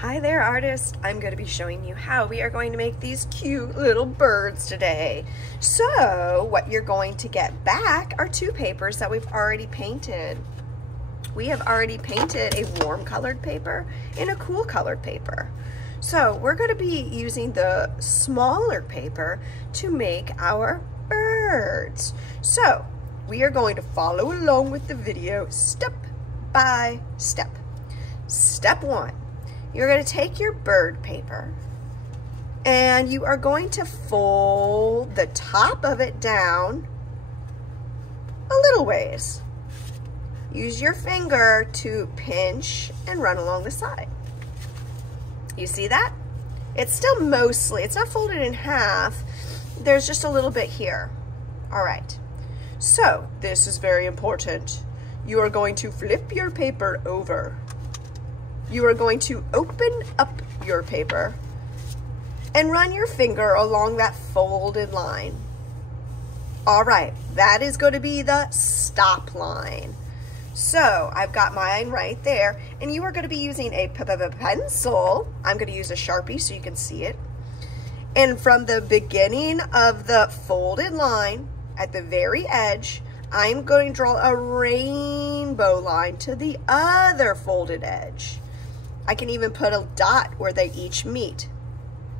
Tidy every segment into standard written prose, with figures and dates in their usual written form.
Hi there, artist. I'm going to be showing you how we are going to make these cute little birds today. So what you're going to get back are two papers that we've already painted. We have already painted a warm colored paper and a cool colored paper. So we're going to be using the smaller paper to make our birds. So we are going to follow along with the video step by step. Step one. You're going to take your bird paper and you are going to fold the top of it down a little ways. Use your finger to pinch and run along the side. You see that? It's still mostly, it's not folded in half. There's just a little bit here. All right. So this is very important. You are going to flip your paper over. You are going to open up your paper and run your finger along that folded line. All right, that is going to be the stop line. So I've got mine right there, and you are going to be using a pencil. I'm going to use a Sharpie so you can see it. And from the beginning of the folded line at the very edge, I'm going to draw a rainbow line to the other folded edge. I can even put a dot where they each meet.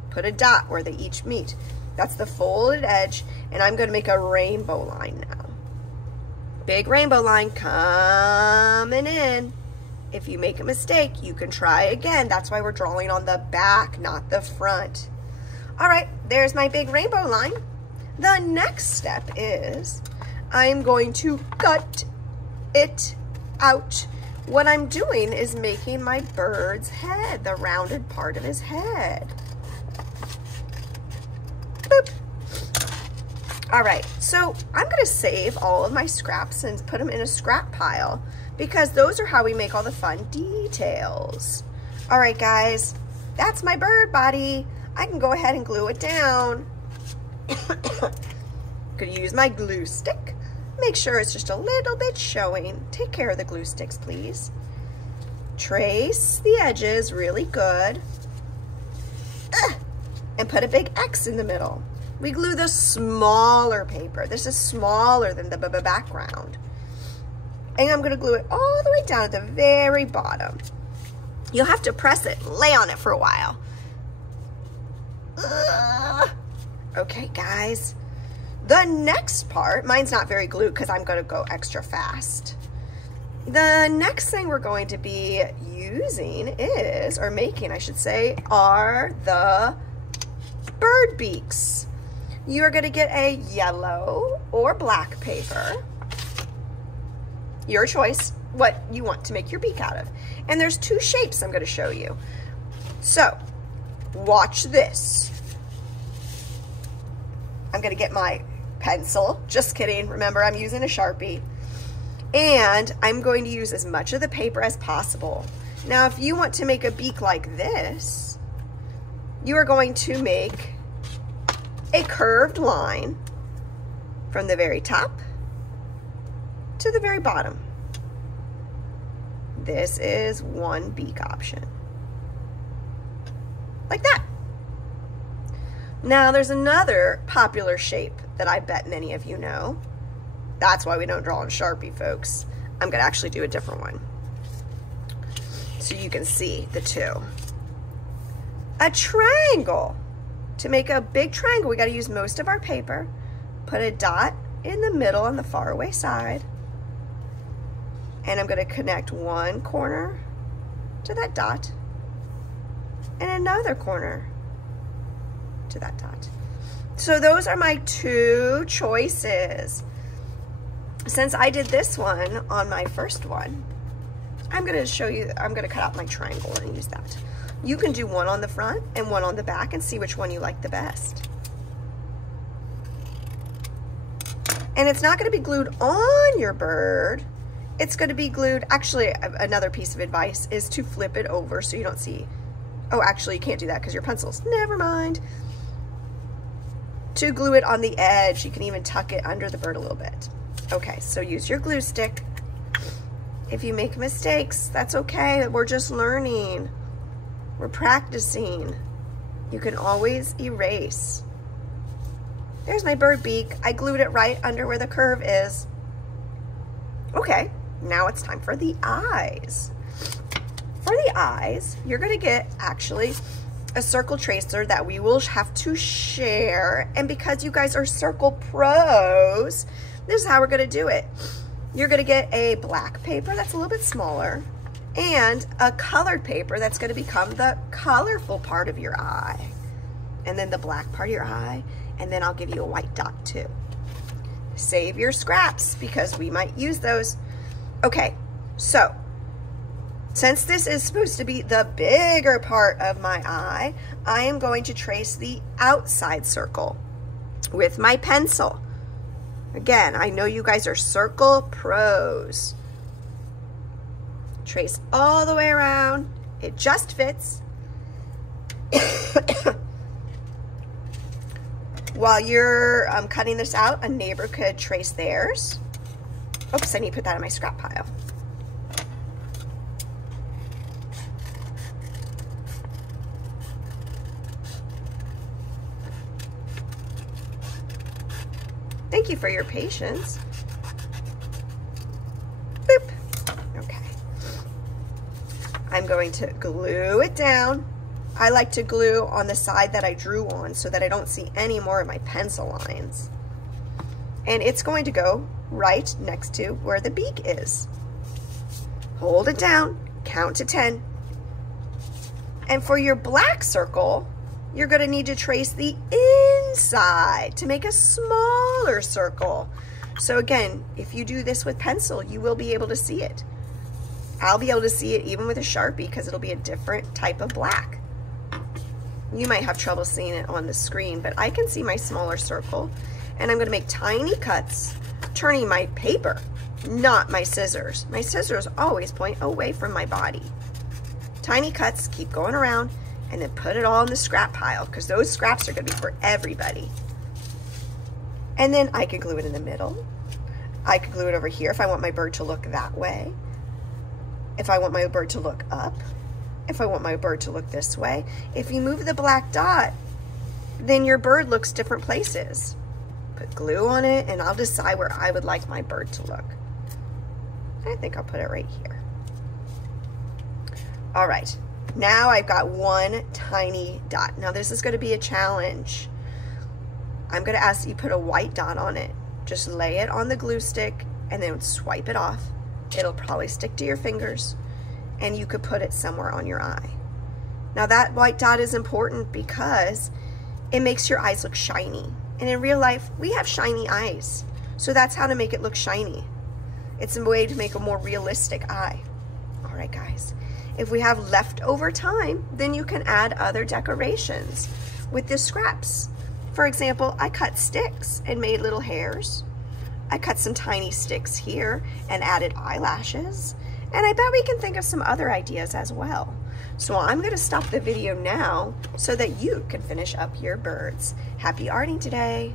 Put a dot where they each meet. That's the folded edge, and I'm going to make a rainbow line now. Big rainbow line coming in. If you make a mistake, you can try again. That's why we're drawing on the back, not the front. All right, there's my big rainbow line. The next step is I'm going to cut it out. What I'm doing is making my bird's head, the rounded part of his head. Boop. All right, so I'm gonna save all of my scraps and put them in a scrap pile because those are how we make all the fun details. All right, guys, that's my bird body. I can go ahead and glue it down. Could use my glue stick. Make sure it's just a little bit showing. Take care of the glue sticks, please. Trace the edges really good. And put a big X in the middle. We glue the smaller paper. This is smaller than the background. And I'm gonna glue it all the way down at the very bottom. You'll have to press it, lay on it for a while. Okay, guys. The next part, mine's not very glued because I'm gonna go extra fast. The next thing we're going to be using is, or making I should say, are the bird beaks. You are gonna get a yellow or black paper. Your choice, what you want to make your beak out of. And there's two shapes I'm gonna show you. So, watch this. I'm gonna get my pencil, just kidding, remember I'm using a Sharpie, and I'm going to use as much of the paper as possible. Now if you want to make a beak like this, you are going to make a curved line from the very top to the very bottom. This is one beak option, like that. Now there's another popular shape that I bet many of you know. That's why we don't draw on Sharpie, folks. I'm gonna actually do a different one so you can see the two. A triangle. To make a big triangle, we gotta use most of our paper. Put a dot in the middle on the far away side. And I'm gonna connect one corner to that dot and another corner to that dot. So those are my two choices. Since I did this one on my first one, I'm gonna show you, I'm gonna cut out my triangle and use that. You can do one on the front and one on the back and see which one you like the best. And it's not gonna be glued on your bird. It's gonna be glued, actually another piece of advice is to flip it over so you don't see. Oh, actually you can't do that because your pencil's, never mind. To glue it on the edge, you can even tuck it under the bird a little bit. Okay, so use your glue stick. If you make mistakes, that's okay. We're just learning. We're practicing. You can always erase. There's my bird beak. I glued it right under where the curve is. Okay, now it's time for the eyes. For the eyes, you're gonna get actually a circle tracer that we will have to share. And because you guys are circle pros, this is how we're gonna do it. You're gonna get a black paper that's a little bit smaller and a colored paper that's gonna become the colorful part of your eye. And then the black part of your eye, and then I'll give you a white dot too. Save your scraps because we might use those. Okay, so since this is supposed to be the bigger part of my eye, I am going to trace the outside circle with my pencil. Again, I know you guys are circle pros. Trace all the way around. It just fits. While you're cutting this out, a neighbor could trace theirs. Oops, I need to put that in my scrap pile. Thank you for your patience. Boop. Okay. I'm going to glue it down. I like to glue on the side that I drew on so that I don't see any more of my pencil lines. And it's going to go right next to where the beak is. Hold it down, count to 10. And for your black circle, you're going to need to trace the inside to make a smaller circle. So again, if you do this with pencil, you will be able to see it. I'll be able to see it even with a Sharpie because it'll be a different type of black. You might have trouble seeing it on the screen, but I can see my smaller circle. And I'm gonna make tiny cuts, turning my paper, not my scissors. My scissors always point away from my body. Tiny cuts, keep going around, and then put it all in the scrap pile because those scraps are gonna be for everybody. And then I could glue it in the middle. I could glue it over here if I want my bird to look that way. If I want my bird to look up. If I want my bird to look this way. If you move the black dot, then your bird looks different places. Put glue on it and I'll decide where I would like my bird to look. I think I'll put it right here. All right, now I've got one tiny dot. Now this is gonna be a challenge. I'm gonna ask you put a white dot on it. Just lay it on the glue stick and then swipe it off. It'll probably stick to your fingers and you could put it somewhere on your eye. Now that white dot is important because it makes your eyes look shiny. And in real life, we have shiny eyes. So that's how to make it look shiny. It's a way to make a more realistic eye. All right, guys. If we have leftover time, then you can add other decorations with the scraps. For example, I cut sticks and made little hairs. I cut some tiny sticks here and added eyelashes. And I bet we can think of some other ideas as well. So I'm gonna stop the video now so that you can finish up your birds. Happy arting today.